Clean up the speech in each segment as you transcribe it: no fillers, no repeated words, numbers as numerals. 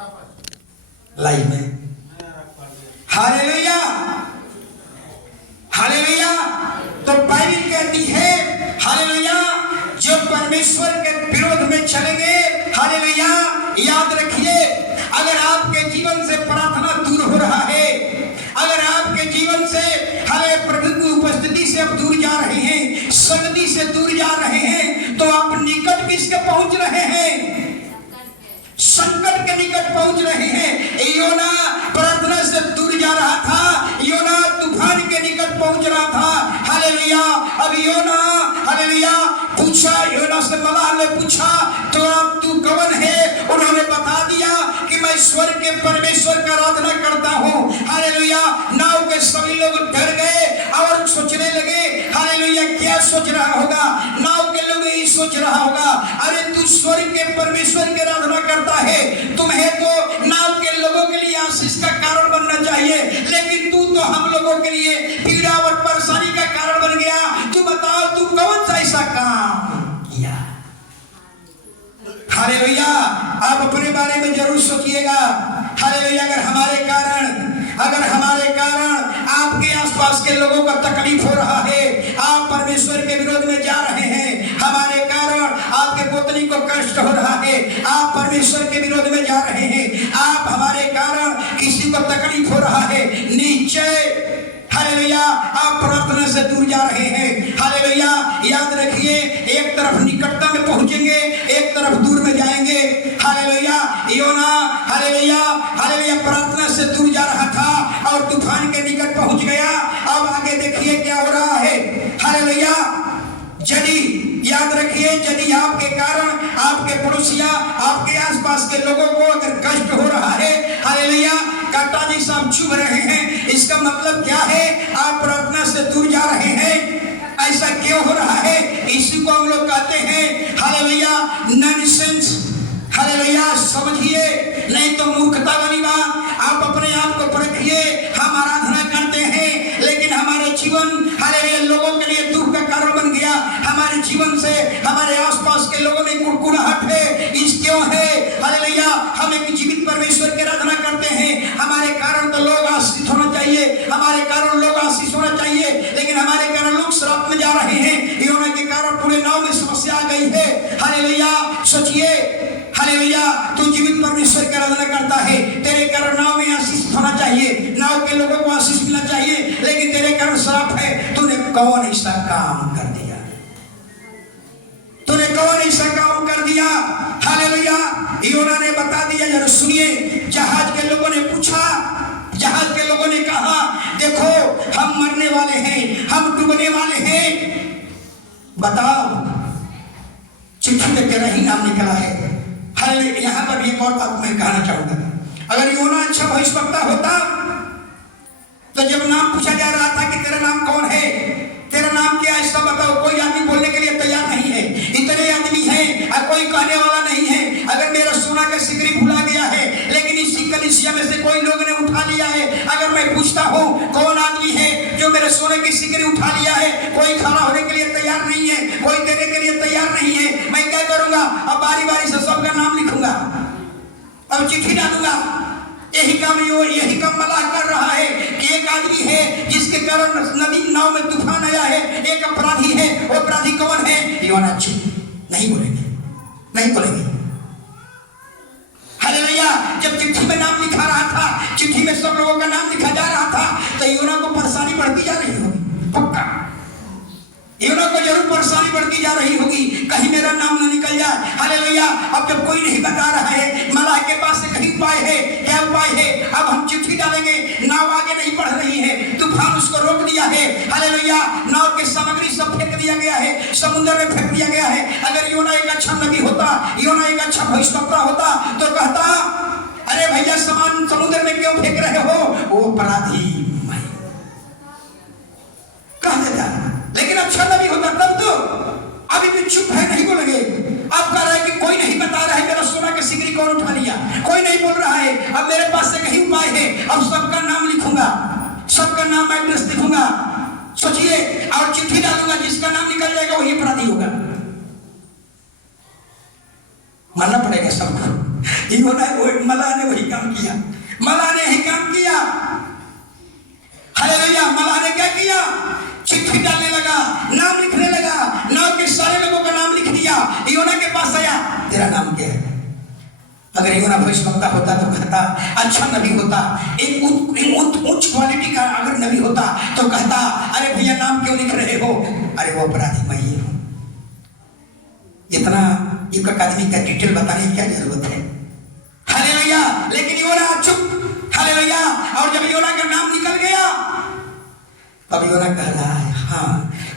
Live में। Hallelujah, hallelujah. तो Bible कहती है हालेलुया, जो परमेश्वर के विरोध में चलेंगे, हालेलुया, याद रखिए, अगर आपके जीवन से प्रार्थना दूर हो रहा है, अगर आपके जीवन से हाले प्रभु की उपस्थिति से आप दूर जा रहे हैं, संगति से दूर जा रहे हैं, तो आप निकट किसके पहुंच रहे हैं? संकट के निकट पहुंच रहे हैं। योना प्रार्थना से दूर जा रहा था, योना तूफान के निकट पहुंच रहा था। हालेलुया। अब योना हालेलुया पूछा, योना से मलाह ने पूछा तो अब तू कौन है? उन्होंने बता दिया कि मैं स्वर्ग के परमेश्वर का आराधना करता हूँ। हालेलुया। नाव के सभी लोग डर गए और सोचने लगे, हालेलुया, क्या सोच रहा होगा? नाव के लोग यही सोच रहा होगा, अरे तू स्वर्ग के परमेश्वर की आराधना करता है, तुम्हें तो नाव के लोगों के लिए आशीष का कारण बनना चाहिए, लेकिन तू तो हम लोगों के लिए पीड़ा और परेशानी का कारण बन गया। तू बताओ, तू कौन सा ऐसा काम किया? हालेलुया। आप अपने बारे में जरूर सोचिएगा। हालेलुया। अगर हमारे कारण आपके आसपास के लोगों का तकलीफ हो रहा है, आप परमेश्वर के विरोध में जा रहे हैं, हमारे कारण आपके पुत्री को कष्ट हो रहा है, आप परमेश्वर के विरोध में जा रहे हैं, आप हमारे कारण किसी को तकलीफ हो रहा है, निश्चय हालेलुया आप प्रार्थना से दूर जा रहे हैं। हालेलुया। याद रखिए, एक तरफ निकटता में पहुंचेंगे, एक तरफ दूर में जाएंगे। हालेलुया। योना हालेलुया हालेलुया प्रार्थना से दूर जा रहा था और तूफान के निकट पहुंच गया। अब आगे देखिए क्या हो रहा है। हालेलुया। याद रखिए, यदि आपके कारण आपके पड़ोसिया, आपके आसपास के लोगों को अगर कष्ट हो रहा है, हालेलुया, कांटा जैसा आप चुभ रहे हैं, इसका मतलब क्या है? आप प्रार्थना से दूर जा रहे हैं। ऐसा क्यों हो रहा है? इसी को हम लोग कहते हैं हालेलुया नॉनसेंस। हालेलुया समझिए, नहीं तो मूर्खता वाली बात। आप अपने आप को परखिए। हम आराधना करते हैं, लेकिन हमारे जीवन हालेलुया लोगों के लिए दुख का कारण बन गया। हमारे जीवन से हमारे आसपास के लोगों में कुड़कुड़ाहट है। इस क्यों है? हालेलुया हम एक जीवित परमेश्वर की आराधना करते हैं, हमारे कारण तो लोग आशीष होना चाहिए, हमारे कारण लोग आशीष होना चाहिए, लेकिन हमारे कारण लोग श्राप में जा रहे हैं। योना के कारण पूरे नाव में समस्या आ गई है। हालेलुया सोचिए, हालेलुया तू जीवित परमेश्वर की आराधना करता है, तेरे कारण नाव में आशीष होना चाहिए, नाव के लोगों को आशीष मिलना चाहिए, लेकिन तेरे कारण श्राप है। तूने कौन ऐसा काम कर दिया? तूने कौन ऐसा काम कर दिया? हालेलुया। योना ने बता दिया। जरा सुनिए, जहाज के लोगों ने पूछा, जहाज के लोगों ने कहा, देखो हम मरने वाले हैं, हम डूबने वाले हैं, बताओ। चिट्ठी में तेरा ही नाम निकला है। हालेलुया। यहाँ पर एक और बात मैं कहना चाहूंगा, अगर योना अच्छा भविष्यवक्ता होता तो जब नाम पूछा जा रहा था कि तेरा नाम कौन है, तेरा नाम क्या है, सब बताओ, कोई आदमी बोलने के लिए तैयार नहीं है। इतने आदमी हैं और कोई कहने वाला नहीं है। अगर मेरा सोना का सिकरी भुला गया है, लेकिन इसी कलीसिया में से कोई लोग ने उठा लिया है, अगर मैं पूछता हूँ कौन आदमी है जो मेरे सोने की सिकरी उठा लिया है, कोई खड़ा होने के लिए तैयार नहीं है, कोई देने के लिए तैयार नहीं है, मैं क्या करूंगा? अब बारी बारी से सबका नाम लिखूंगा, अब चिट्ठी डालूंगा। यही काम मलाह कर रहा है कि एक आदमी है जिसके कारण नदी नाव में तूफान आया है, एक अपराधी है। वो अपराधी कौन है? योना। नहीं बोलेंगे, नहीं बोलेंगे। हालेलुया। जब चिट्ठी में नाम लिखा रहा था, चिट्ठी में सब लोगों का नाम लिखा जा रहा था, तो योना को परेशानी बढ़ती जा रही होगी, पक्का योना को जरूर परेशानी बढ़ती जा रही होगी, कहीं मेरा नाम न निकल जाए। हालेलुया। अब जब कोई नहीं बता रहा है, मलाह के पास से कहीं उपाय है, क्या उपाय है? अब हम चिट्ठी डालेंगे, नाव आगे नहीं बढ़ रही है, तूफान उसको रोक दिया है। हालेलुया। नाव की सामग्री सब फेंक दिया गया है, समुद्र में फेंक दिया गया है। अगर योना एक अच्छा नबी होता, योना एक अच्छा भविष्यवक्ता होता, तो कहता, अरे भैया सामान समुद्र में क्यों फेंक रहे हो? वो अपराधी कह देता। लेकिन अच्छा नबी होता तब तो अभी भी चुप है, नहीं बोलेंगे। अब कह रहा है कि कोई नहीं बता रहा है मेरा सोना की सिकरी कौन उठा लिया, कोई नहीं बोल रहा है। अब मेरे पास से कहीं उपाय है, अब सबका नाम लिखूंगा, सबका नाम एड्रेस लिखूंगा, सोचिए, और चिट्ठी डालूंगा, जिसका नाम निकल जाएगा वही अपराधी होगा। मानना पड़ेगा सबको। मलाह ने वही काम किया, मलाह ने ही काम किया। हालेलुया। मलाह ने क्या किया? चिट्ठी डालने लगा, नाम लिखने लगा, नाव के सारे लोगों का नाम लिख दिया। योना के पास आया, तेरा नाम क्या है? अगर योना भविष्यवक्ता होता तो कहता, अच्छा नबी होता, एक उच्च क्वालिटी का अगर नबी होता तो कहता, अरे भैया नाम क्यों लिख रहे हो? अरे वो अपराधी मैं ही हूं। इतना एक आदमी का डिटेल बताने की क्या जरूरत है? हालेलुया। लेकिन योना चुप। हालेलुया। और जब योना का नाम निकल गया तब योना कह रहा है, हाँ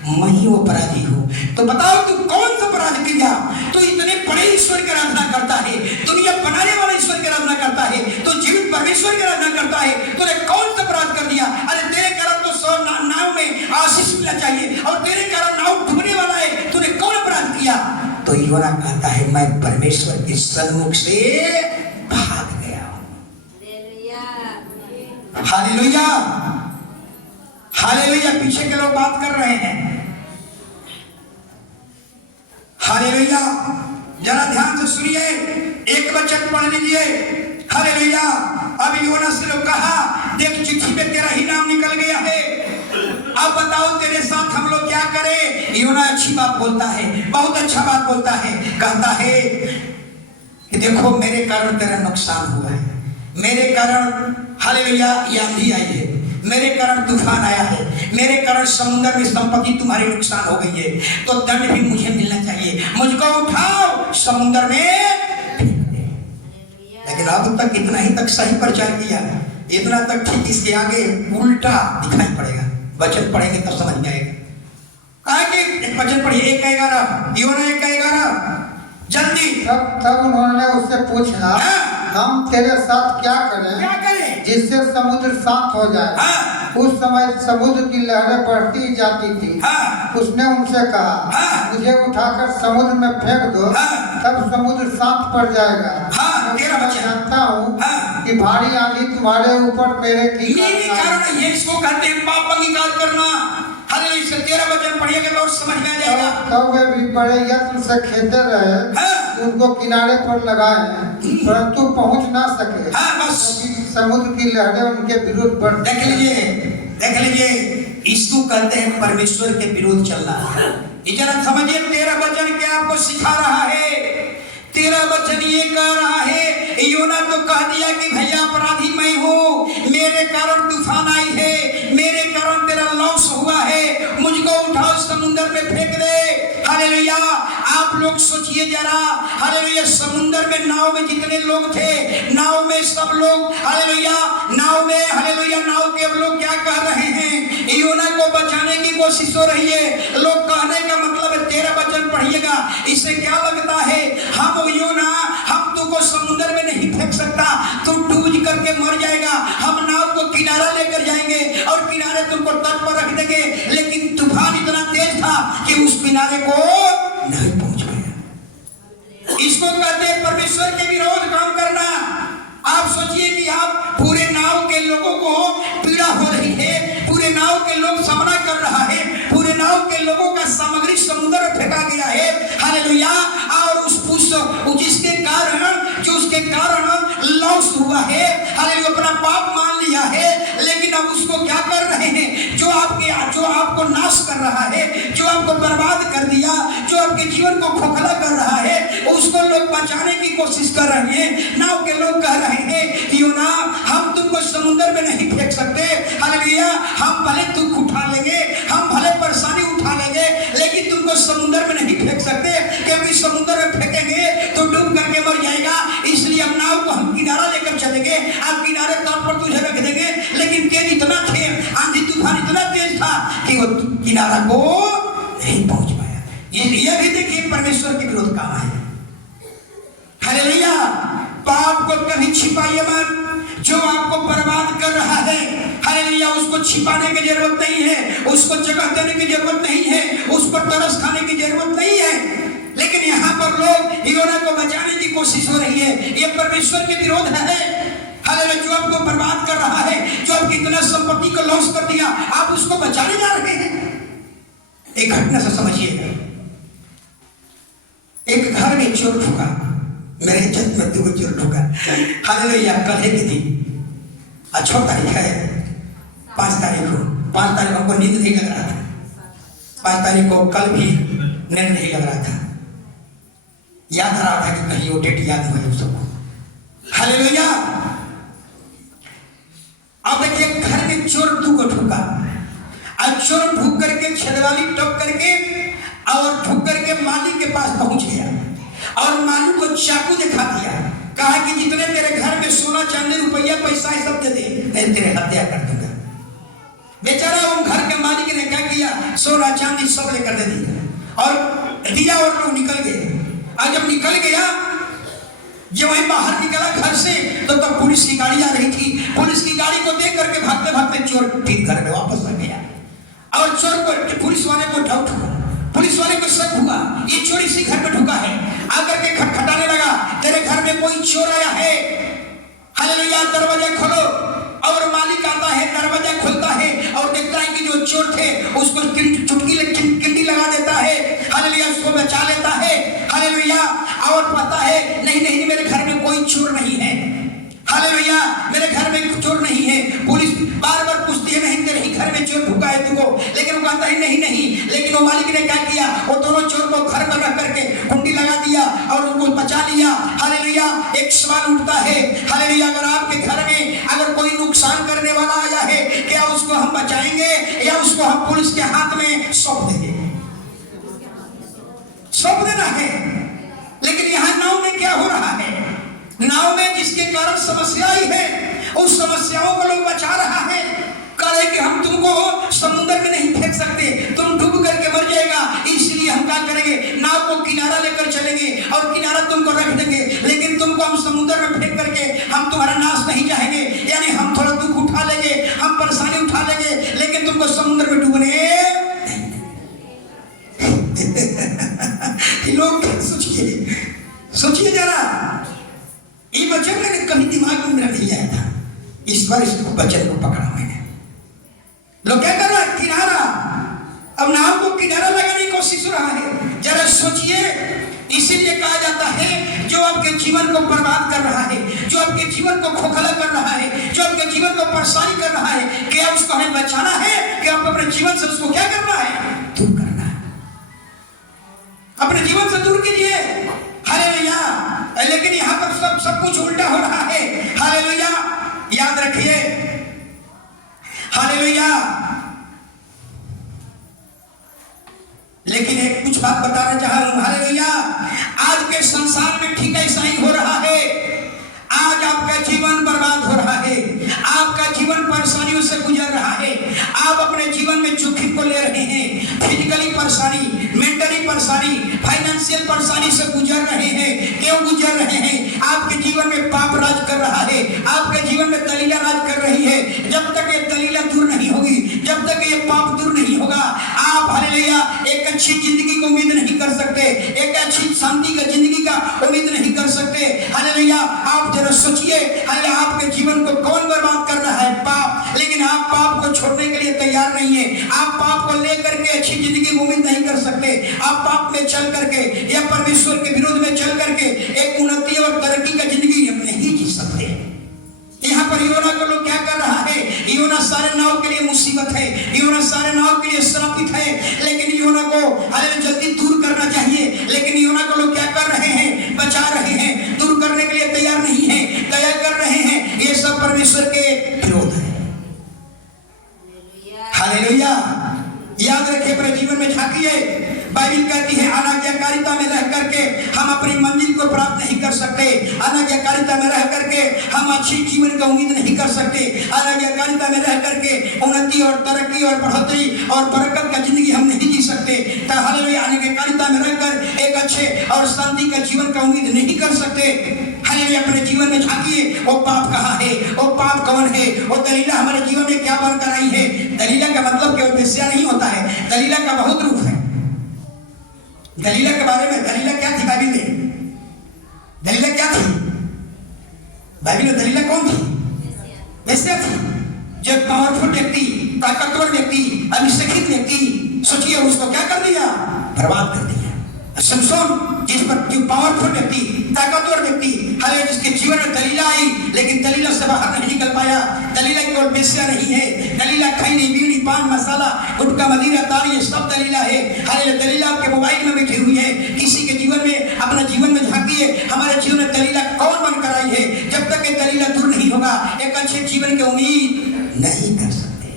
मैं ही वो अपराधी हूँ। तो बताओ तू कौन सा अपराध किया? तू इतने बड़े ईश्वर की आराधना करता है, दुनिया बनाने वाले ईश्वर की आराधना करता है, तो जीवित परमेश्वर की आराधना करता है, तूने कौन सा अपराध कर दिया? अरे तेरे कारण तो नाव में आशीष मिलना चाहिए और तेरे कारण नाव डूबने वाला है, तूने कौन अपराध किया? तो योना कहता है, मैं परमेश्वर के सन्मुख से भाग गया हूं। हालेलुया। हालेलुया। पीछे के लोग बात कर रहे हैं। हालेलुया। जरा ध्यान से सुनिए, एक वचन पढ़ लीजिए। हालेलुया। अब योना से लोग कहा, देख चिट्ठी में तेरा ही नाम निकल गया है, अब बताओ तेरे साथ हम लोग क्या करें? योना अच्छी बात बोलता है, बहुत अच्छा बात बोलता है। कहता है कि देखो मेरे कारण तेरा नुकसान हुआ है, मेरे कारण हालेलुया ये आंधी आई है, मेरे कारण तूफान आया है, मेरे कारण समुद्र में संपत्ति तुम्हारी नुकसान हो गई है, तो दंड भी मुझे मिलना चाहिए, मुझको उठाओ समुद्र में फेंक दे। लेकिन अब तक इतना ही तक सही प्रचार किया, इतना तक ठीक, इसके आगे उल्टा दिखाई पड़ेगा। वचन पढ़ेंगे तब समझ में आएगा। आगे वचन पढ़िए 1:11, योना 1:11 जल्दी। तब उन्होंने उससे पूछा, हम तेरे साथ क्या करें जिससे समुद्र शांत हो जाए? उस समय समुद्र की लहरें बढ़ती जाती थी। उसने उनसे कहा, मुझे उठाकर समुद्र में फेंक दो, तब समुद्र शांत पड़ जाएगा। मैं जानता हूँ कि भारी आंधी तुम्हारे ऊपर मेरे कारण ये इसको कहते हैं पाप अंगीकार करना। हालेलुया। इसका 13 वचन पढ़िएगा तो समझ में आ जाएगा। तब वे भी बड़े यत्न से खेते रहे, उनको किनारे पर लगाए, परंतु पहुंच ना सके, क्योंकि समुद्र की लहरें उनके विरुद्ध बढ़। देख लीजिए, इसको कहते हैं परमेश्वर के विरुद्ध चलना। जरा समझिए 13 वचन क्या आपको सिखा रहा है। 13 वचन ये कह रहा है, योना तो कह दिया कि भैया अपराधी मैं हूँ, मेरे कारण तूफान आई है, मेरे कारण तेरा लॉस हुआ है, मुझको उठाओ समुद्र में फेंक दे। हालेलुया। आप लोग सोचिए जरा, हालेलुया, समुद्र में नाव में जितने लोग थे, नाव में सब लोग हालेलुया, नाव में हालेलुया, नाव के लोग क्या कह रहे हैं? योना को बचाने की कोशिश हो रही है। लोग कहने का मतलब है 13 वचन पढ़िएगा, इससे क्या लगता है? हम योना, हम तुमको समुद्र में नहीं फेंक सकता, तू डूब करके मर जाएगा, हम नाव को किनारा लेकर जाएंगे और किनारे तुमको तट पर रख देंगे। लेकिन तूफान इतना तेज था कि उस किनारे को नहीं पहुंच पाया। इसको कहते हैं परमेश्वर के विरोध काम करना। आप सोचिए कि आप पूरे नाव के लोगों को पीड़ा हो रही है, पूरे नाव के लोग सामना कर रहा है, पूरे नाव के लोगों का सामग्री समुद्र में फेंका गया है। हालेलुया। और जिसके कारण जो उसके कारण लॉस हुआ है, हालेलुया, अपना पाप मान लिया है, लेकिन अब उसको क्या कर रहे हैं? जो आपको नाश कर रहा है, जो आपको बर्बाद कर दिया, जो आपके जीवन को खोखला कर रहा है, उसको लोग बचाने की कोशिश कर रहे हैं। नाव के लोग कह रहे हैं, योना हम तुमको समुद्र में नहीं फेंक सकते, हालेलुया, हम भले दुख उठा लेंगे, हम भले परेशानी उठा लेंगे, लेकिन तुमको समुद्र में नहीं फेंक सकते, क्योंकि समुद्र में फेंकेंगे तो डूब करके मर जाएगा। इसलिए अब नाव को हम किनारा लेकर चलेंगे, आप किनारे तौर पर तुझे रख देंगे। लेकिन तेज इतना थे, आंधी तूफान इतना तेज था कि वो किनारा को नहीं पहुंच पाया। ये भी देखिए परमेश्वर के विरोध काम है। हालेलुया। पाप को कभी छिपाइए मत। जो आपको बर्बाद कर रहा है, हालेलुया, उसको छिपाने की जरूरत नहीं है, उसको जगह देने की जरूरत नहीं है, उस पर तरस खाने की जरूरत नहीं है। लेकिन यहाँ पर लोग योना को बचाने की कोशिश हो रही है। ये परमेश्वर के विरोध है। हालेलुया। जो आपको बर्बाद कर रहा है, जो आपकी इतना संपत्ति को लॉस कर दिया, आप उसको बचाने जा रहे हैं। एक घटना से समझिएगा। एक घर में चोर ठुका, मेरे इज्जत में दो चोर ठोका। हालेलुया। कल है कि थी 6 तारीख है, 5 तारीख को 5 तारीख हमको नींद नहीं लग रहा था। 5 तारीख को कल भी नींद नहीं लग रहा था। याद आ रहा था कि कहीं वो डेट याद हुआ है सबको। हालेलुया। अब देखिए घर में चोर 2 को ठोका और चोर ढूक करके छेदवाली टप करके और ढूक करके मालिक के पास पहुंच गया और मालिक को चाकू दिखा दिया। कहा कि जितने तेरे घर में सोना चांदी रुपया पैसा है सब दे दे, मैं तेरे हत्या कर दूंगा। बेचारा उन घर के मालिक ने क्या किया, सोना चांदी सब लेकर दे दिया और दिया और लोग निकल गए। और जब निकल गया, जब वहीं बाहर निकला घर से तो तब पुलिस की गाड़ी आ रही थी। पुलिस की गाड़ी को देख करके भागते भागते चोर फिर घर में वापस आ गया और चोर को पुलिस वाले को डाउट हुआ, पुलिस वाले को शक हुआ ये चोर इसी घर में ढुका है। आकर के खटखटाने लगा, तेरे घर में कोई चोर आया है। हालेलुया। दरवाजा खोलो और मालिक आता है, दरवाजा खुलता है और देखता है कि जो चोर थे उसको किंडी लगा देता है। हालेलुया। उसको बचा लेता है। हालेलुया। और पता है नहीं नहीं मेरे घर में कोई चोर नहीं है। हालेलुया। मेरे घर में चोर नहीं है। पुलिस बार बार पूछती है नहीं तेरे ही घर में चोर ढुका है तुमको, लेकिन वो कहता है नहीं नहीं। लेकिन वो मालिक ने क्या किया, वो दोनों चोर को घर पर रख करके कुंडी लगा दिया और उनको बचा लिया। हालेलुया। एक सवाल उठता है, हालेलुया, अगर आपके घर में अगर कोई नुकसान करने वाला आया है, क्या उसको हम बचाएंगे या उसको हम पुलिस के हाथ में सौंप देंगे? सौंप देना है। लेकिन यहाँ नाव में क्या हो रहा है, नाव में जिसके कारण समस्या आई है उस समस्याओं को लोग बचा रहा है। कहे कि हम तुमको समुद्र में नहीं फेंक सकते, तुम डूब करके मर जाएगा, इसलिए हम क्या करेंगे, नाव को किनारा लेकर चलेंगे और किनारा तुमको रख देंगे, लेकिन तुमको हम समुद्र में फेंक करके हम तुम्हारा नाश नहीं चाहेंगे। यानी हम थोड़ा दुख उठा लेंगे, हम परेशानी उठा लेंगे, लेकिन तुमको समुद्र में डूबने लोग सोचिए सोचिए जरा, ये वचन मैंने कभी दिमाग में मेरा नहीं आया था। इस बार इस वचन को पकड़ा मैंने। लोग क्या कर रहा है, किनारा, अब नाव को किनारा लगाने की कोशिश रहा है। जरा सोचिए, इसीलिए कहा जाता है जो आपके जीवन को बर्बाद कर रहा है, जो आपके जीवन को खोखला कर रहा है, जो आपके जीवन को परेशानी कर रहा है, क्या उसको हमें बचाना है कि आप अपने जीवन से उसको क्या करना है, दूर करना है। अपने जीवन से दूर कीजिए। हालेलुया। लेकिन यहाँ पर सब कुछ उल्टा हो रहा है। हालेलुया। याद रखिए। हालेलुया। लेकिन एक कुछ बात बताना चाह रहा हूं। हालेलुया। आज के संसार में ठीक ऐसा ही हो रहा है। आज आपका जीवन बर्बाद हो रहा है, आपका जीवन परेशानियों से गुजर रहा है। आप अपने जीवन में जोखिम को ले रहे हैं, फिजिकली परेशानी, मेंटली परेशानी, फाइनेंशियल परेशानी से गुजर रहे हैं। क्यों गुजर रहे हैं? आपके जीवन में पाप राज कर रहा है, आपके जीवन में दलीला राज कर रही है। जब तक ये दलीला दूर नहीं होगी, जब तक ये पाप दूर नहीं होगा, आप हालेलुया एक अच्छी जिंदगी की उम्मीद नहीं कर सकते, एक अच्छी शांति का जिंदगी का उम्मीद नहीं कर सकते। हालेलुया। आप जरा सोचिए, आपके जीवन को कौन बर्बाद कर रहा है? पाप। लेकिन आप पाप को छोड़ने के लिए तैयार नहीं है। आप पाप को लेकर के अच्छी जिंदगी की उम्मीद नहीं कर सकते। आप पाप में चल करके या परमेश्वर के विरोध में चल करके एक उन्नति और तरक्की का जिंदगी हम नहीं जी सकते। यहाँ पर योना को लोग क्या कर रहा है, योना सारे नाव के लिए मुसीबत है, योना सारे नाव के लिए श्रापित है। लेकिन योना को अरे जल्दी दूर करना चाहिए, लेकिन योना को लोग क्या कर रहे हैं, बचा रहे हैं, दूर करने के लिए तैयार नहीं है, दया कर रहे हैं। ये सब परमेश्वर के विरोध है। हालेलुया। याद रखिए, अपने जीवन में झांकिए। बाइबल कहती है अनाज्ञाकारिता में रह करके हम अपनी मंजिल को प्राप्त नहीं कर सकते। अनाज्ञाकारिता में रह करके हम अच्छी जीवन का उम्मीद नहीं कर सकते। अनाज्ञाकारिता में रह करके उन्नति और तरक्की और बढ़ोतरी और बरकत का जिंदगी हम नहीं जी सकते। हालेलुया। अनाज्ञाकारिता में रहकर एक अच्छे और शांति का जीवन का उम्मीद नहीं कर सकते। हालेलुया। अपने जीवन में झांकिए, वो पाप कहाँ है, वो पाप कौन है, वो दलीला हमारे जीवन में क्या बनकर आई है। दलीला का मतलब केवल वेश्या नहीं होता है, दलीला का बहुत रूप है। दलीला के बारे में, दलीला क्या थी बाइबल में? दलीला क्या थी बाइबल में? दलीला कौन थी? वेश्या थी। जो पावरफुल व्यक्ति, ताकतवर व्यक्ति, अभिषेकित व्यक्ति, सोचिए उसको क्या कर दिया, बर्बाद कर दिया। समसोन जिस पर जो पावरफुल व्यक्ति, ताकतवर व्यक्ति, हालेलुया, जिसके जीवन में दलीला आई, लेकिन दलीला से बाहर नहीं निकल पाया। दलीला केवल बेस्या नहीं है, दलीला खैनी, बीड़ी, पान मसाला, गुटखा, मदिरा, ताड़ी, ये सब दलीला है। हालेलुया, दलीला आपके मोबाइल में बैठी हुई है। किसी के जीवन में, अपना जीवन में झांकिए, हमारे जीवन में दलीला कौन बनकर आई है। जब तक ये दलीला दूर नहीं होगा, एक अच्छे जीवन की उम्मीद नहीं कर सकते।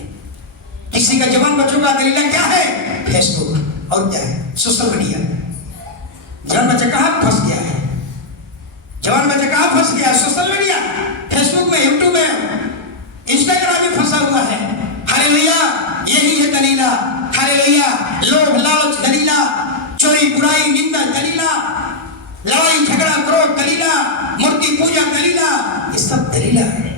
किसी का जवान बच्चों का दलीला क्या है? फेसबुक और क्या है? Social media. जवान बच्चा कहाँ फंस गया है? जवान बच्चा कहाँ फंस गया है? सोशल मीडिया, फेसबुक में, यूट्यूब में, इंस्टाग्राम में फंसा हुआ है। हालेलुया, यही है दलीला। हालेलुया, लोभ लालच दलीला, चोरी बुराई निंदा दलीला, लड़ाई झगड़ा क्रोध दलीला, मूर्ति पूजा दलीला, ये सब दलीला है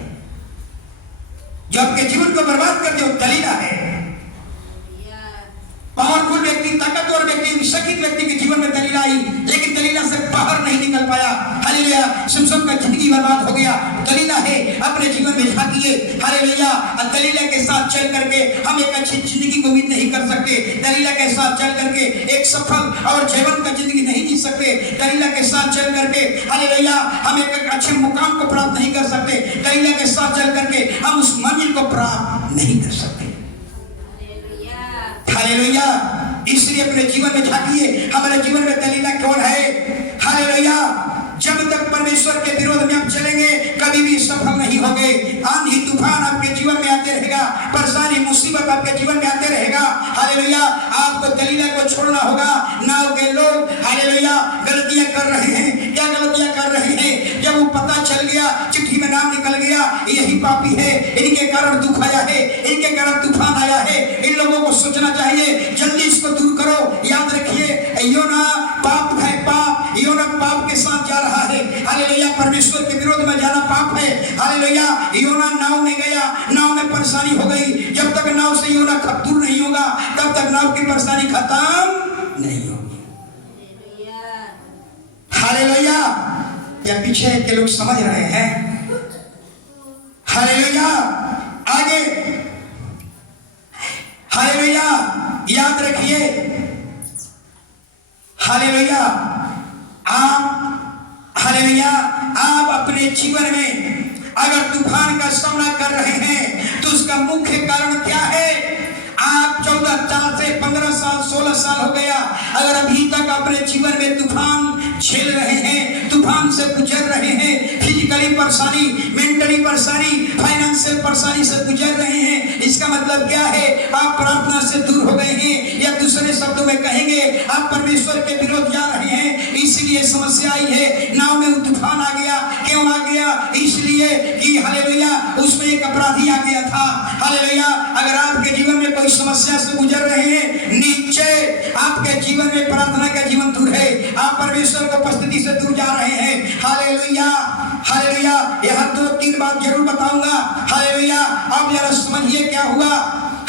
जो आपके जीवन को बर्बाद कर दे। दलीला है। पावरफुल व्यक्ति, ताकतवर व्यक्ति, शकील व्यक्ति के जीवन में दलीला आई, लेकिन दलीला से बाहर नहीं निकल पाया। हालेलुया, सिमसोन का जिंदगी बर्बाद हो गया। दलीला है, अपने जीवन में झांकिए। हालेलुया, दलीला के साथ चल करके हम एक अच्छी जिंदगी को उम्मीद नहीं कर सकते। दलीला के साथ चल करके एक सफल और जीवन का जिंदगी नहीं जी सकते। दलीला के साथ चल करके हालेलुया हम एक अच्छे मुकाम को प्राप्त नहीं कर सकते। दलीला के साथ चल करके हम उस मंजिल को प्राप्त नहीं कर सकते। हालेलुया, इसलिए अपने जीवन में झांकिए, हमारे जीवन में दलीला कौन है? हालेलुया, जब तक परमेश्वर के विरोध में हम चलेंगे कभी भी सफल नहीं होंगे। आंधी तूफान आपके जीवन में आते रहेगा, परेशानी मुसीबत आपके जीवन में आते रहेगा। हालेलुया, आपको दलीला को छोड़ना होगा। नाव के लोग हालेलुया गलतियां कर रहे हैं। क्या गलतियां कर रहे हैं? जब वो पता चल गया, चिट्ठी में नाम निकल गया, यही पापी है, इनके कारण दुख आया है, इनके कारण तूफान आया है, इन लोगों को सोचना चाहिए, जल्दी इसको दूर करो। याद रखिए, योना पाप है, पाप, योना पाप के साथ जा रहा है। हालेलुया, परमेश्वर के विरोध में जाना पाप है। हालेलुया, योना नाव में गया, नाव में परेशानी हो गई। जब तक नाव से योना दूर नहीं होगा, तब तक नाव की परेशानी खत्म नहीं होगी। हालेलुया, क्या पीछे के लोग समझ रहे हैं? हालेलुया, आगे हालेलुया, याद रखिए, हालेलुया, हालेलुया, आप अपने जीवन में अगर तूफान का सामना कर रहे हैं तो उसका मुख्य कारण क्या है? आप 14 साल से 15 साल 16 साल हो गया, अगर अभी तक अपने जीवन में तूफान झेल रहे हैं, तूफान से गुजर रहे हैं, फिजिकली परेशानी, मेंटली परेशानी, फाइनेंशियल परेशानी से गुजर रहे हैं, इसका मतलब क्या है? आप प्रार्थना से दूर हो गए हैं, या दूसरे शब्दों में कहेंगे आप परमेश्वर के विरोध जा रहे हैं, इसलिए समस्या आई है। नाव में तूफान आ गया, क्यों आ गया? इसलिए कि हालेलुया उसमें एक अपराधी आ गया था। हालेलुया, अगर आपके जीवन में कोई समस्या से गुजर रहे हैं, नीचे आपके जीवन में प्रार्थना का जीवन दूर है, आप परमेश्वर को उपस्थिति से दूर जा रहे हैं। हालेलुया, हालेलुया, यहाँ 2-3 बात जरूर बताऊंगा। हालेलुया, अब जरा समझिए क्या हुआ।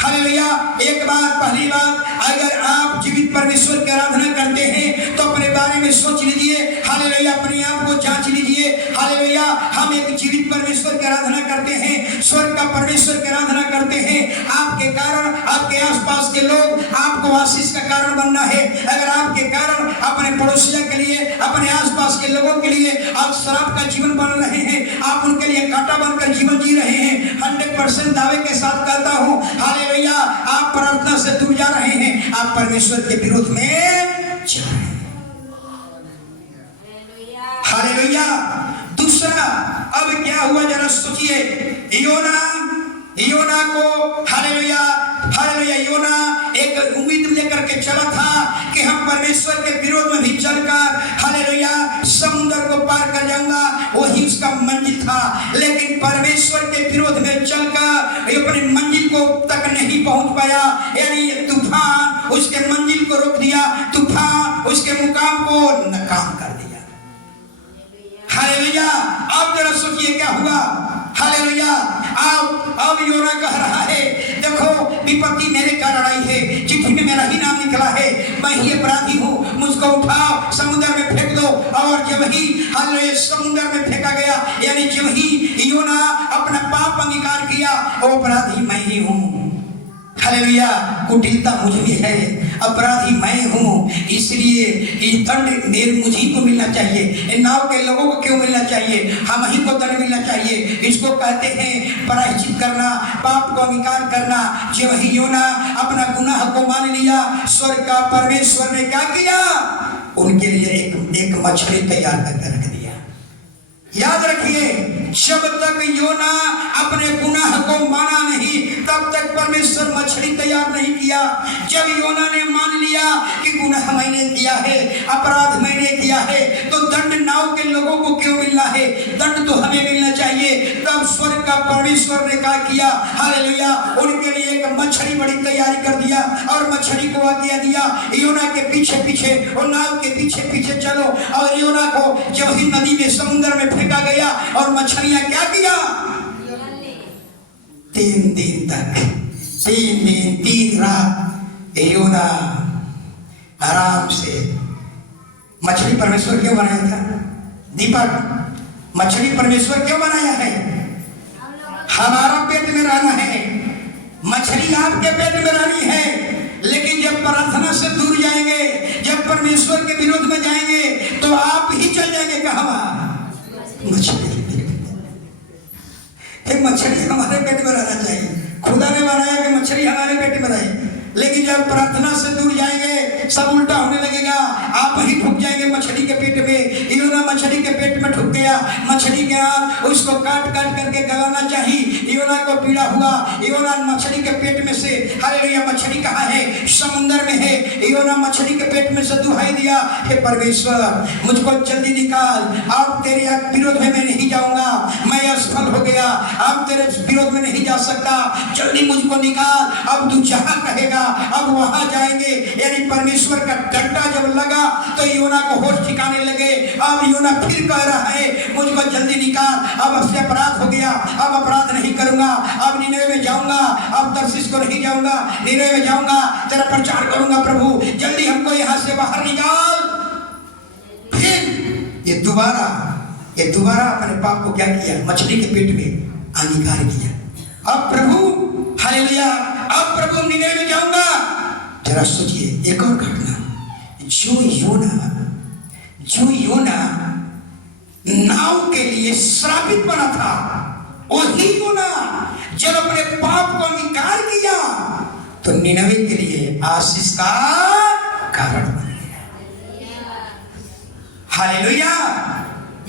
हालेलुया, एक बात, पहली बात, अगर आप जीवित परमेश्वर की आराधना करते हैं तो अपने बारे में सोच लीजिए। हालेलुया, अपने आप को जांच लीजिए। हालेलुया, हम एक जीवित परमेश्वर की आराधना करते हैं, स्वर्ग का परमेश्वर की आराधना करते हैं। आपके कारण आपके आसपास के लोग आपको आशीष का कारण बनना है। अगर आपके कारण अपने पड़ोसियों के लिए, अपने आसपास के लोगों के लिए आप शराब का जीवन बन रहे हैं, आप उनके लिए कांटा बनकर जीवन जी रहे हैं, 100% दावे के साथ कहता हूँ, हालेलुया, आप प्रार्थना से दूर जा रहे हैं, आप परमेश्वर के विरोध में जा रहे हैं। हालेलुया, दूसरा, अब क्या हुआ जरा सोचिए। योना को हालेलुया, हालेलुया, योना एक उम्मीद लेकर के चला था कि हम परमेश्वर के विरोध में भी चलकर हालेलुया समुद्र को पार कर जाऊंगा, वही उसका मंजिल था। लेकिन परमेश्वर के विरोध में चलकर अपनी मंजिल को तक नहीं पहुंच पाया, यानी तूफान उसके मंजिल को रोक दिया, तूफान उसके मुकाम को नाकाम कर दिया। हालेलुया, अब जरा सोचिए क्या हुआ। हालेलुया, अब योना कह रहा है, देखो विपत्ति मेरे कारण आई है, चिट्ठी में मेरा ही नाम निकला है, मैं ही अपराधी हूँ, मुझको उठाओ समुद्र में फेंक दो। और जब ही हालेलुया समुद्र में फेंका गया, यानी जब ही योना अपना पाप अंगीकार किया, वो अपराधी मैं ही हूँ। हालेलुया, कुटिलता मुझ में है, अपराधी मैं हूँ, इसलिए ये दंड मुझी को मिलना चाहिए। नाव के लोगों को क्यों मिलना चाहिए? हम ही को दंड मिलना चाहिए। इसको कहते हैं प्रायश्चित करना, पाप को अंगीकार करना। जब ही योना अपना गुनाह को मान लिया, स्वर्ग का परमेश्वर ने क्या किया? उनके लिए एक मछली तैयार करके रख दिया। याद रखिए, जब तक योना अपने गुनाह को माना नहीं, तब तक परमेश्वर मछली तैयार नहीं किया। जब योना ने मान लिया कि गुनाह मैंने किया है, अपराध मैंने किया है, तो दंड नाव के लोगों को क्यों मिलना है? दंड तो हमें मिलना चाहिए। तब स्वर्ग का परमेश्वर ने क्या किया? हालेलुया, उनके लिए एक मछली बड़ी तैयारी कर दिया और मछली को आज्ञा दिया, योना के पीछे पीछे और नाव के पीछे पीछे चलो। और योना को जब ही नदी में, समुद्र में फेंका गया और मछलियां क्या किया? 3 दिन तक, 3 दिन 3 रात योना आराम से। मछली परमेश्वर क्यों बनाया था? दीपक, मछली परमेश्वर क्यों बनाया है? हमारा पेट में रहना है। मछली आपके पेट में रहनी है, लेकिन जब प्रार्थना से दूर जाएंगे, जब परमेश्वर के विरोध में जाएंगे, तो आप ही चल जाएंगे कहाँ? मछली हमारे पेट में रहना चाहिए। खुदा ने बनाया कि मछली हमारे पेट में रहे, लेकिन जब प्रार्थना से दूर जाएंगे, सब उल्टा होने लगेगा। आप ही ठुक जाएंगे मछली के पेट में। योना मछली के पेट में ठुक गया। मछली के हाथ उसको काट काट करके गलाना चाहिए। योना को पीड़ा हुआ। योना मछली के पेट में से, हालेलुया, मछली कहाँ है? समुद्र में है। योना मछली के पेट में से दुहाई दिया, हे परमेश्वर मुझको जल्दी निकाल, अब तेरे विरोध में मैं नहीं जाऊंगा, मैं असफल हो गया, अब तेरे विरोध में नहीं जा सकता, जल्दी मुझको निकाल, अब तू जहां कहेगा अब वहां जाएंगे। यानी परमेश्वर का डंडा जब लगा तो योना को होश ठिकाने लगे। अब योना फिर कह रहा है मुझको जल्दी निकाल, अब उससे अपराध हो गया, अब अपराध नहीं करूंगा, अब निनवे में जाऊंगा, अब तर्शीश को नहीं जाऊंगा, निनवे में जाऊंगा, तेरा प्रचार करूंगा, प्रभु जल्दी हमको यहां से बाहर निकाल। फिर ये दोबारा अपने पाप को क्या किया? मछली के पेट में अंगीकार किया। अब प्रभु, हालेलुया, अब प्रभु निनवे में जाऊंगा। जरा सोचिए एक और घटना, जो योना नाव के लिए श्रापित बना था, वही योना जब अपने पाप को अंगीकार किया तो निनवे के लिए आशीष का कारण बन गया। हालेलुया।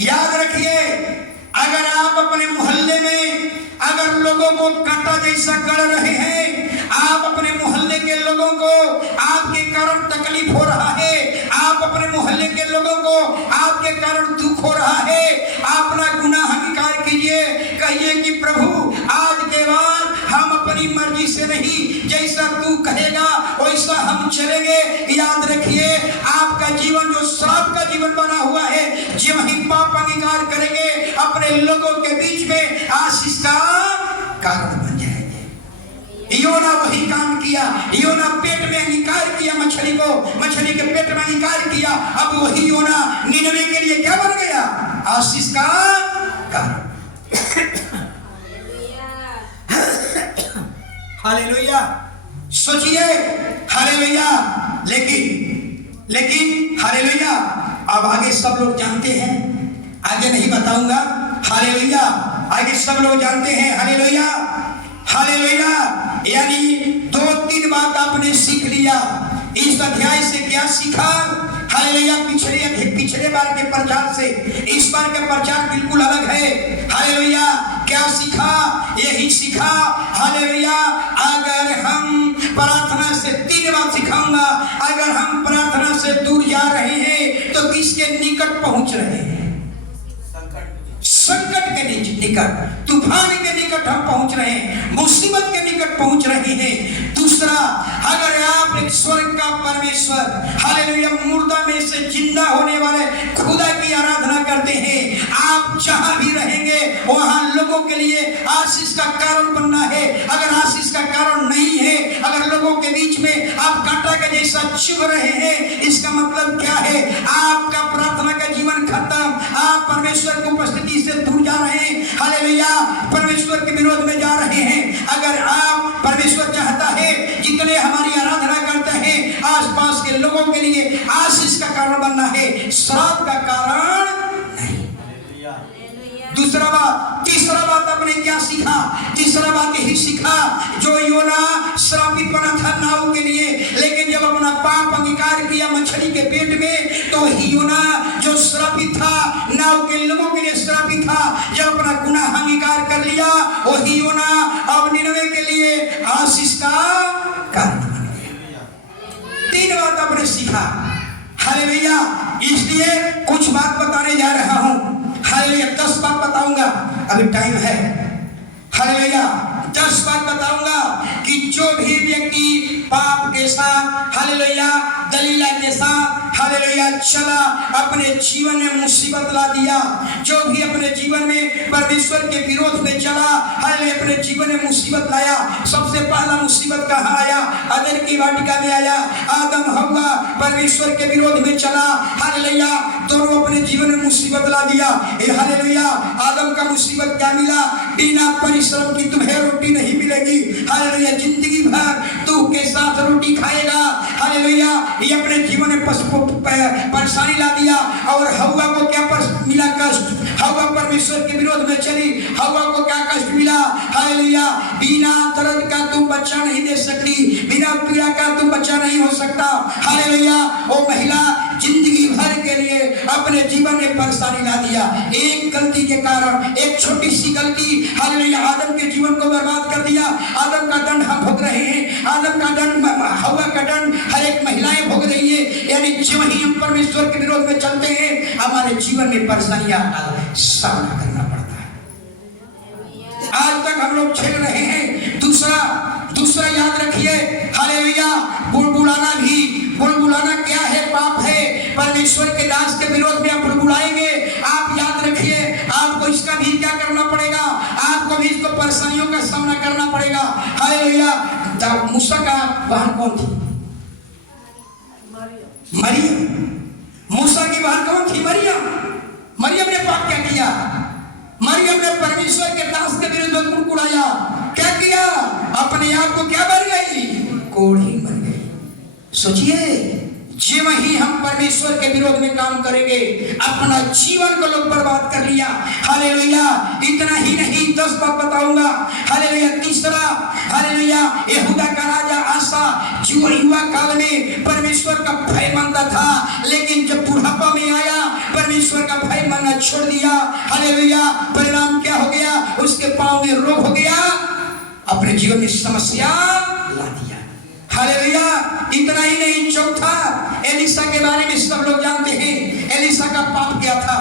याद रखिए, अगर आप अपने मोहल्ले में अगर लोगों को कांटा जैसा कर रहे हैं, आप अपने मोहल्ले के लोगों को आपके कारण तकलीफ हो रहा है, आप अपने मोहल्ले के लोगों को आपके कारण दुख हो रहा है, अपना गुनाह अंगीकार कीजिए। कहिए कि प्रभु आज के बाद हम अपनी मर्जी से नहीं, जैसा तू कहेगा वैसा हम चलेंगे। याद रखिए, आपका जीवन जो श्राप का जीवन बना हुआ है, जब ही पाप अंगीकार करेंगे अपने लोगों के बीच में आशीष का कारण बन जाएंगे। योना वही काम किया। योना पेट में अंगीकार किया मछली को, मछली के पेट में अंगीकार किया। अब वही योना निनवे के लिए क्या बन गया? आशीष का कारण। हालेलुया। सोचिए, हालेलुया। लेकिन हालेलुया, अब आगे सब लोग जानते हैं, आगे नहीं बताऊंगा। हालेलुया, आगे सब लोग जानते हैं। Hallelujah, hallelujah. यानी 2-3 बात आपने सीख लिया इस अध्याय से। क्या सीखा? हालेलुया। पिछले बार के प्रचार से इस बार का प्रचार बिल्कुल अलग है। हालेलुया। क्या सीखा? यही सीखा, हालेलुया, अगर हम प्रार्थना से 3 बात सिखाऊंगा, अगर हम प्रार्थना से दूर जा रहे हैं तो किसके निकट पहुंच रहे हैं? संकट के निकट, तूफान के निकट हम पहुंच रहे हैं, मुसीबत के निकट पहुंच रहे हैं। दूसरा, अगर आप एक स्वर्ग का परमेश्वर, हालेलुया, मुर्दा में से जिंदा होने वाले खुदा की आराधना करते हैं, आप जहां भी रहेंगे वहां लोगों के लिए आशीष का कारण बनना है। अगर आशीष का कारण नहीं है, अगर लोगों के बीच में आप कांटा के जैसा चुभ रहे हैं, इसका मतलब क्या है? आपका प्रार्थना का जीवन खत्म, आप परमेश्वर की उपस्थिति से दूर जा रहे हैं। हालेलुया, परमेश्वर के विरोध में जा रहे हैं। अगर आप, परमेश्वर चाहता है लोगों के लिए आशीष का कारण बनना है, श्राप का कारण नहीं। दूसरा बात, तीसरा बात आपने क्या सीखा? तीसरा बात यही सीखा, जो योना श्रापित बना था नाव के लिए, लेकिन जब अपना पाप अंगीकार किया मछली के पेट में, तो योना जो श्रापित था, नाव के लोगों के लिए श्रापित था, जब अपना गुनाह अंगीकार कर लिया, वही योना अब निनवे के लिए आशीष का कारण बन गया। तीन बात आपने सीखा। हालेलुया। इसलिए कुछ बात बताने जा रहा हूं। हालेलुया। 10 बात बताऊंगा, अभी टाइम है। हालेलुया। 10 बात बताऊंगा कि जो भी व्यक्ति पाप के साथ, हालेलुया, दलीला के साथ, हालेलुया, चला, अपने जीवन में मुसीबत ला दिया। जो भी अपने जीवन में परमेश्वर के विरोध में चला, हालेलुया, अपने जीवन में मुसीबत लाया। सबसे पहला मुसीबत कहाँ आया? अदन की वाटिका में आया। आदम हव्वा परमेश्वर के विरोध में चला, हालेलुया, दोनों अपने जीवन में मुसीबत ला दिया। हालेलुया। आदम का मुसीबत क्या मिला? बिना परिश्रम की तुम्हें रोटी नहीं मिलेगी। हालेलुया। जिंदगी भर तू के साथ रोटी खाएगा। हालेलुया। ये अपने जीवन में परेशानी ला दिया। और हव्वा को क्या मिला? कष्ट। हव्वा परमेश्वर के विरोध में चली, हव्वा को क्या कष्ट मिला? हालेलुया। बिना दर्द का तुम बच्चा नहीं दे सकती, बिना पीड़ा का तुम बच्चा नहीं हो सकता। हालेलुया। वो महिला जिंदगी भर के लिए अपने जीवन में परेशानी ला दिया। एक गलती के कारण, एक छोटी सी गलती, हालेलुया, आदम के जीवन को बर्बाद कर दिया। आदम का दंड हम भोग रहे हैं। आदम का दंड, हव्वा का दंड हर एक महिलाएं भोग रही है। यानी जो ही हम परमेश्वर के विरोध में चलते हैं, हमारे जीवन में परेशानियां सामना करना पड़ता है। आज तक हम लोग झेल रहे हैं। दूसरा याद रखिए, हालेलुया, बुलबुलाना क्या है? पाप है। परमेश्वर के दास के विरोध में आप बुलबुलाएंगे, आप याद रखिए, आपको इसका भी क्या करना पड़ेगा? आपको भी इसको परेशानियों का सामना करना पड़ेगा। हालेलुया। मूसा का बहन कौन थी? मरियम। मूसा की बहन कौन थी? मरियम। मरियम ने पाप क्या किया? मरियम ने परमेश्वर के दास के विरुद्ध में मुंह उड़ाया। क्या किया? अपने आप को क्या बन गई? कोढ़ी बन गई। सोचिए, जो वही हम परमेश्वर के विरोध में काम करेंगे, अपना जीवन को लोग बर्बाद कर लिया। हालेलुया। इतना ही नहीं, 10 बात बताऊंगा। हालेलुया। तीसरा, हालेलुया, यहूदा का राजा आसा, जो युवा काल में परमेश्वर का भय मानता था, लेकिन जब बुढ़ापा में आया, परमेश्वर का भय मानना छोड़ दिया। हालेलुया। परिणाम क्या हो गया? उसके पांव में रोग हो गया, अपने जीवन में समस्या ला दिया। हालेलुया। इतना ही नहीं, चौथा, एलिसा के बारे में सब लोग जानते हैं। एलिसा का पाप क्या था?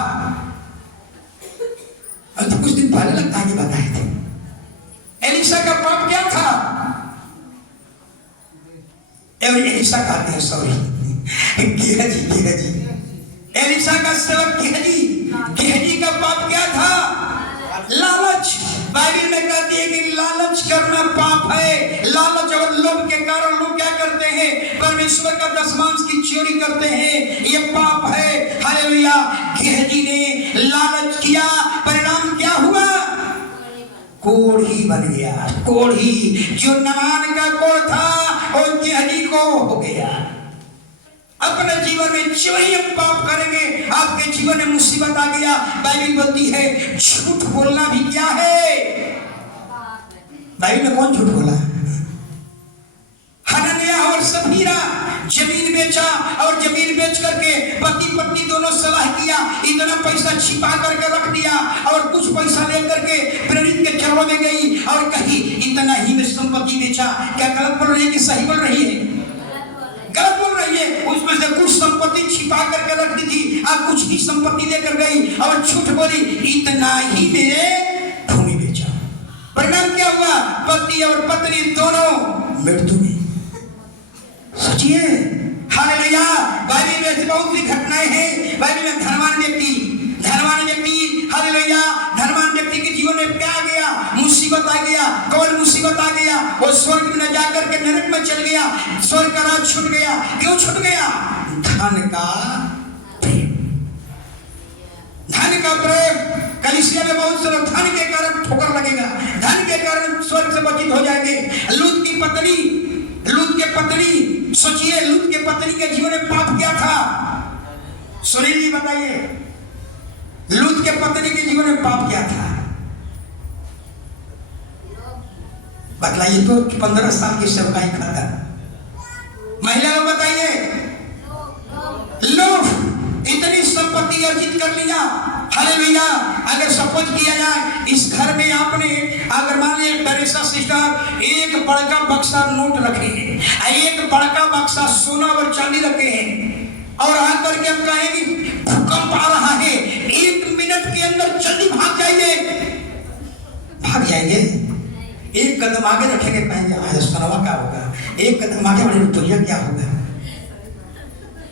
अब तो कुछ दिन पहले लगता है कि बताए थे। एलिसा का पाप क्या था? एलिसा कहते हैं, सॉरी, गेहजी। एलिसा का सेवक गेहजी का पाप क्या था? लालच। बाइबल में कहती है कि लालच करना पाप है। लालच और लोभ के कारण लोग क्या करते हैं? परमेश्वर का दशमांश की चोरी करते हैं। ये पाप है। हालेलुया। गेहजी ने लालच किया, परिणाम क्या हुआ? कोढ़ी बन गया। कोढ़ी, जो नामान का कोढ़ था, वो गेहजी को हो गया। अपने जीवन में जो ही हम पाप करेंगे, आपके जीवन में मुसीबत आ गया। बाइबल बोलती है झूठ बोलना भी क्या है? बाइबल में कौन झूठ बोला? हनन्याह और सफीरा जमीन बेचा, और जमीन बेच करके पति पत्नी दोनों सलाह किया, इतना पैसा छिपा करके रख दिया, और कुछ पैसा लेकर के प्रेरित के चरणों में गई और कही इतना ही में संपत्ति बेचा। क्या गलत बोल रही है कि सही बोल रही है? गलत बोल रही है। उसमें से कुछ संपत्ति छिपा करके रख दी थी, अब कुछ ही संपत्ति लेकर गई और झूठ बोली, इतना ही में भूमि बेचा। परिणाम क्या हुआ? पति और पत्नी दोनों मृत्यु में। सोचिए। हालेलुया। बाइबल में बहुत सी घटनाएं हैं। बाइबल में धनवान व्यक्ति, हालेलुया, धनवान व्यक्ति के जीवन में क्या आ गया? मुसीबत आ गया। कौन मुसीबत आ गया? वो स्वर्ग में न जाकर के नरक में चल गया। स्वर्ग का राज छूट गया। क्यों छूट गया? धन का प्रेम। धन का प्रेम। कलीसिया में बहुत सारा धन के कारण ठोकर लगेगा, धन के कारण स्वर्ग से वंचित हो जाएंगे। लूत की पत्नी लूत के पत्नी, सोचिए लूत के पत्नी के जीवन में पाप क्या था? सुनील जी बताइए, लूत के पत्नी के जीवन में पाप क्या था? बतलाइए तो 15 साल की सेवकाई खाता। महिला लोग बताइए, लोभ, इतनी संपत्ति अर्जित कर लिया। हालेलुया। अगर सपोज किया जाए इस घर में आपने अगर मान लीजिए टेरेसा सिस्टर एक बड़का बक्सा नोट रखे हैं, एक बड़का बक्सा सोना और चांदी रखे हैं और आकर के हम कहेंगे भूकंप आ रहा है, 1 मिनट के अंदर जल्दी भाग जाइए, भाग जाएंगे। एक कदम आगे रखेंगे, कहेंगे आज सोनवा क्या होगा, एक कदम आगे बढ़े रुपया क्या होगा।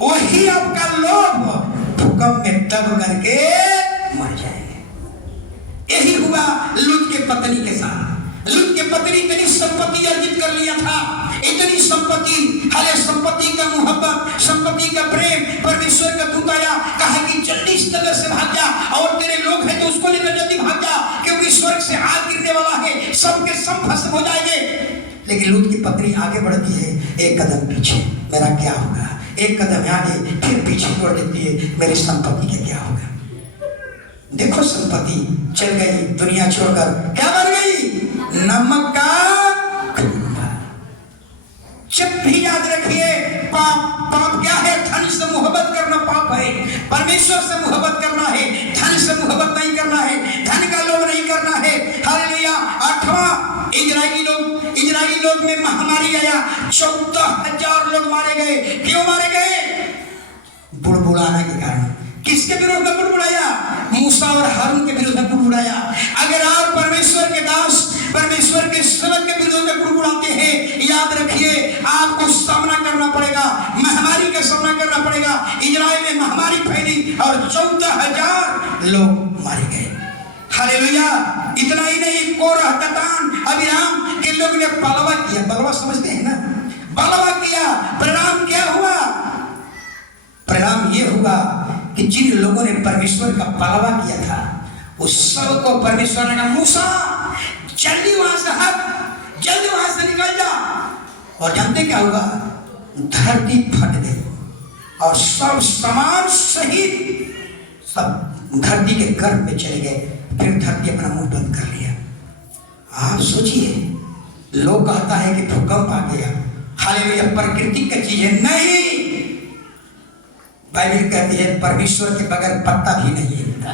वही आपका लोभ भूकंप में दब करके मर जाएंगे। यही हुआ लूत के पत्नी के साथ। लूत के पत्नी इतनी संपत्ति अर्जित कर लिया था, इतनी संपत्ति, हरे संपत्ति का मोहब्बत, संपत्ति का प्रेम। परमेश्वर का दूत आया, कहा कि जल्दी इस नगर से भाग जा और तेरे लोग हैं तो उसको लेकर जल्दी भाग जा, क्योंकि स्वर्ग से आग गिरने वाला है, सबके सब भस्म हो जाएंगे। लेकिन लूत की पत्नी आगे बढ़ती है, एक कदम पीछे, मेरा क्या होगा, एक कदम आगे फिर पीछे छोड़ देती है, मेरी संपत्ति का क्या होगा। देखो संपत्ति चल गई, दुनिया छोड़कर क्या बन गई, नमक का कटोरा। जब भी याद रखिए पाप क्या है, धन से मोहब्बत करना पाप है, परमेश्वर से मोहब्बत करना है, धन से मोहब्बत नहीं करना है, धन का लोभ नहीं करना है। हालेलुया। 8वां इजराइली लोग में महामारी आया, 14,000 लोग मारे गए। क्यों मारे गए? बुड़बुड़ाने के कारण। किसके विरोध में बुड़बुड़ाया? मूसा और हारून के विरोध में बुड़बुड़ाया। अगर आप परमेश्वर के दास, परमेश्वर के सेवक के विरोध में बुड़बुड़ाते हैं, याद रखिए आपको सामना करना पड़ेगा, महामारी का सामना करना पड़ेगा। इजराइल में महामारी फैली और 14,000 लोग मारे गए। हालेलुया। इतना ही नहीं, कोरह, दतान, अबीराम के लोग ने बलवा किया। बलवा समझते हैं ना, बलवा किया। परिणाम क्या हुआ? परिणाम ये हुआ कि जिन लोगों ने परमेश्वर का बलवा किया था उस सब को परमेश्वर ने कहा, मूसा जल्दी वहां से हट, जल्दी वहां से निकल जा। और जानते क्या हुआ? धरती फट गई और सब सामान सहित सब धरती के गर्भ में चले गए। फिर धरती अपना मुंह बंद कर लिया। आप सोचिए, लोग कहता है कि भूकंप आ गया, हालेलुया, प्रकृति का चीज है। नहीं, बाइबल कहती है परमेश्वर के बगैर पत्ता भी नहीं हिलता,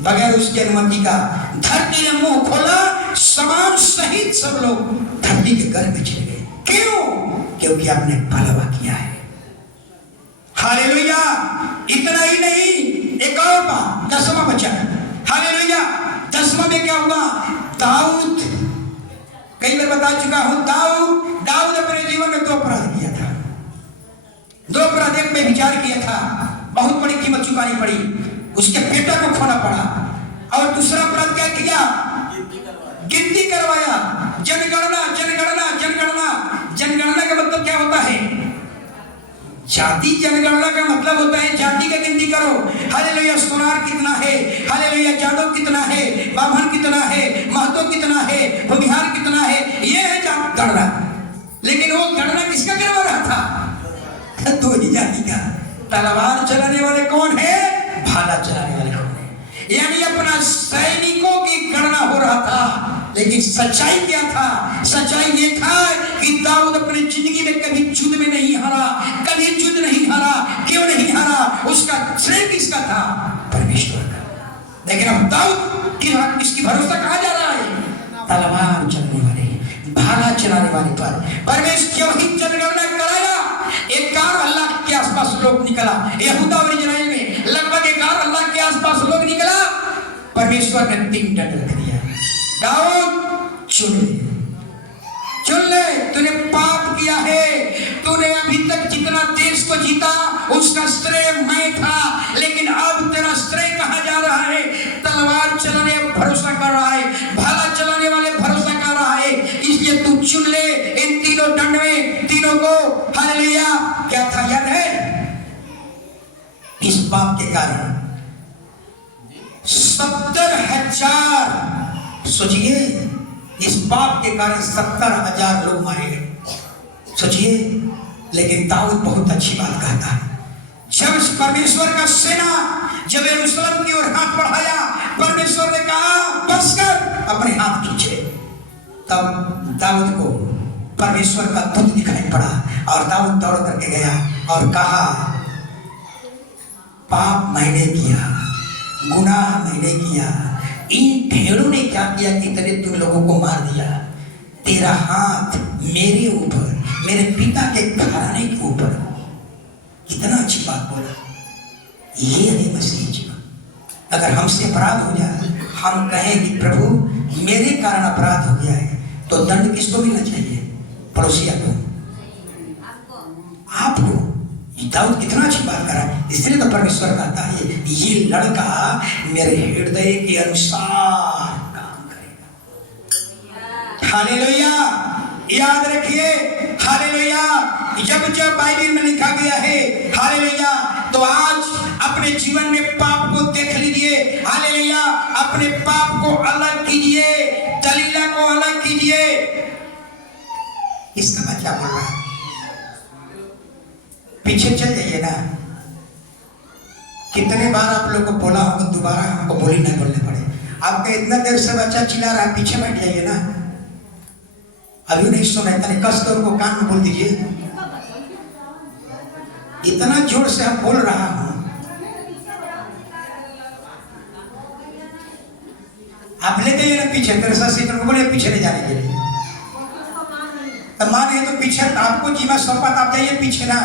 बगैर उसकी अनुमति का। धरती ने मुंह खोला, सामान सहित सब लोग धरती के गर्भ में चले गए। क्यों? क्योंकि आपने बलवा किया है। हालेलुया। इतना ही नहीं, एक और बात, 10वां वचन। हालेलुया। 10वां में क्या हुआ? दाऊद, कई बार बता चुका हूं, दाऊद अपने जीवन में 2 अपराध किया था। 2 अपराध, एक में विचार किया था, बहुत बड़ी कीमत चुकानी पड़ी, उसके बेटा को खोना पड़ा। और दूसरा अपराध क्या किया? गिनती करवाया। जनगणना जनगणना जनगणना। जनगणना का मतलब क्या होता है? जाति। जनगणना का मतलब होता है जाति का गिनती करो। हालेलुया। सोनार कितना है, हालेलुया, यादव कितना है, बाभन कितना है, महतो कितना है, भूमिहार कितना है, ये है गणना। लेकिन वो गणना किसका करवा रहा था? 2 ही जाति का। तलवार चलाने वाले कौन है? भाला चलाने वाले कौन है? यानी अपना सैनिकों की गणना हो रहा था। लेकिन सच्चाई क्या था? सच्चाई ये था कि दाऊद अपनी जिंदगी में कभी युद्ध में नहीं हारा, कभी युद्ध नहीं हारा। क्यों नहीं हारा? उसका श्रेय किसका था? परमेश्वर का। लेकिन अब दाऊद किसकी भरोसा कहा जा रहा है? तलवार चलाने वाले, भाला चलाने वाले पर। परमेश्वर ही जनगणना कराया। 11 लाख के आसपास लोग निकला। यहूदा और इजराइल में लगभग 11 लाख के आसपास लोग निकला। परमेश्वर ने 3 दंड रख दिया। दाऊद चुन ले, तूने पाप किया है, तूने अभी तक जितना देश को जीता उसका श्रेय मैं था, लेकिन अब तेरा श्रेय कहा जा रहा है? तलवार चलाने भरोसा कर रहा है, भाला चलाने वाले भरोसा कर रहा है। इसलिए तू चुन ले इन 3 दंड में, तीनों को। हालेलुया। क्या था याद है? इस पाप के कारण 70,000, सोचिए, इस पाप के कारण 70,000 लोग मारे गए। सोचिए, लेकिन दाऊद बहुत अच्छी बात कहता है। जब परमेश्वर का सेना जब यरूशलेम की ओर हाथ बढ़ाया, परमेश्वर ने कहा बस कर, अपने हाथ खींचे। तब दाऊद को परमेश्वर का दूत दिखाई पड़ा और दाऊद दौड़ करके गया और कहा पाप मैंने किया, गुनाह मैंने किया, इन भेड़ों ने क्या किया कि इतने तुम लोगों को मार दिया। तेरा हाथ मेरे ऊपर, मेरे पिता के घराने के ऊपर। कितना अच्छी बात बोला। ये है मसीह जीवन। अगर हमसे अपराध हो जाए, हम कहें कि प्रभु मेरे कारण अपराध हो गया है, तो दंड किसको मिलना चाहिए? पड़ोसिया को, आपको। दाऊद कितना अच्छी बात करा, इसलिए तो परमेश्वर कहता है ये लड़का मेरे हृदय के अनुसार काम करेगा। हालेलुया, याद रखिए, हालेलुया। जब जब बाइबल में लिखा गया है हालेलुया, तो आज अपने जीवन में पाप को देख लीजिए। हालेलुया, अपने पाप को अलग कीजिए, दलीला को अलग कीजिए। इसका बच्चा बोल रहा है, पीछे चल जाइए ना। कितने बार आप लोग को बोला होगा, दोबारा हमको बोली नहीं बोलने पड़े। आपका इतना देर से बच्चा चिल्ला रहा है, पीछे बैठ जाइए ना। अभी नहीं सुना, इतने कस कर उनको कान में बोल दीजिए। इतना जोर से आप बोल रहा हूं, आप ले जाइए ना पीछे। तेरे साथ सीकर को बोले पीछे ले जाने के लिए, मान है तो पीछे आपको जीवा सौंपा, आप जाइए पीछे ना,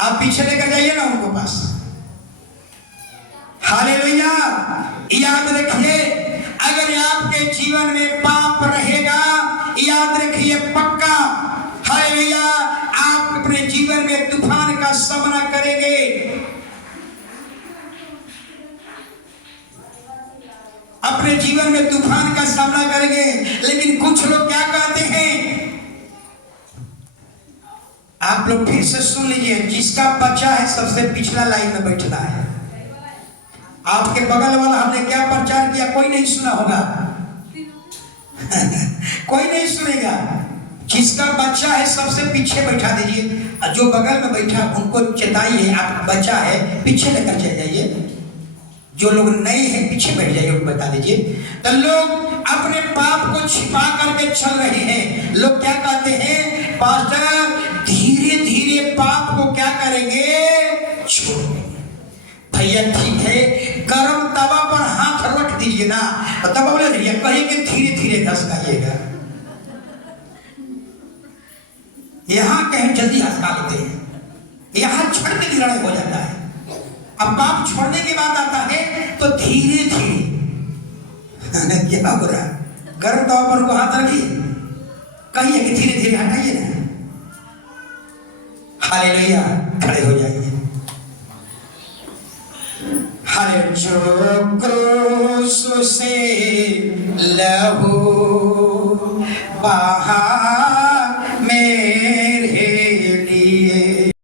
आप पीछे लेकर जाइए ना उनको पास। हालेलुया, याद रखिए, अगर आपके जीवन में पाप रहेगा, याद रखिए पक्का, हालेलुया, आप अपने जीवन में तूफान का सामना करेंगे। अपने जीवन में तूफान का सामना करेंगे। लेकिन कुछ लोग क्या कहते हैं, आप लोग फिर से सुन लीजिए, जिसका बच्चा है सबसे पिछला लाइन में बैठना है। आपके बगल वाला हमने क्या प्रचार किया, कोई नहीं सुना होगा कोई नहीं सुनेगा। जिसका बच्चा है सबसे पीछे बैठा दीजिए, जो बगल में बैठा उनको चेताइए आप बच्चा है, पीछे लेकर चल जाइए। जो लोग नए हैं पीछे बैठ जाइए, उनको बता दीजिए। तो लोग अपने पाप को छिपा करके चल रहे हैं। लोग क्या कहते हैं, पास्टर धीरे धीरे पाप को क्या करेंगे, छोड़ेंगे। भैया ठीक है, गरम तवा पर हाथ रख दीजिए ना, तवा बोले धीरे, कहेंगे धीरे धीरे घसकाइएगा। यहाँ कहीं जल्दी हंसका लेते हैं, यहाँ छोड़ के निर्णय हो जाता है। अब पाप छोड़ने की बात आता है तो धीरे धीरे क्या हो रहा है, गर्म तवा पर उनको हाथ रखिए, कहिए कि धीरे धीरे हटाइए ना। हालेलुया, खड़े हो जाइए। हालेलुया, जो क्रूस से लहू बहा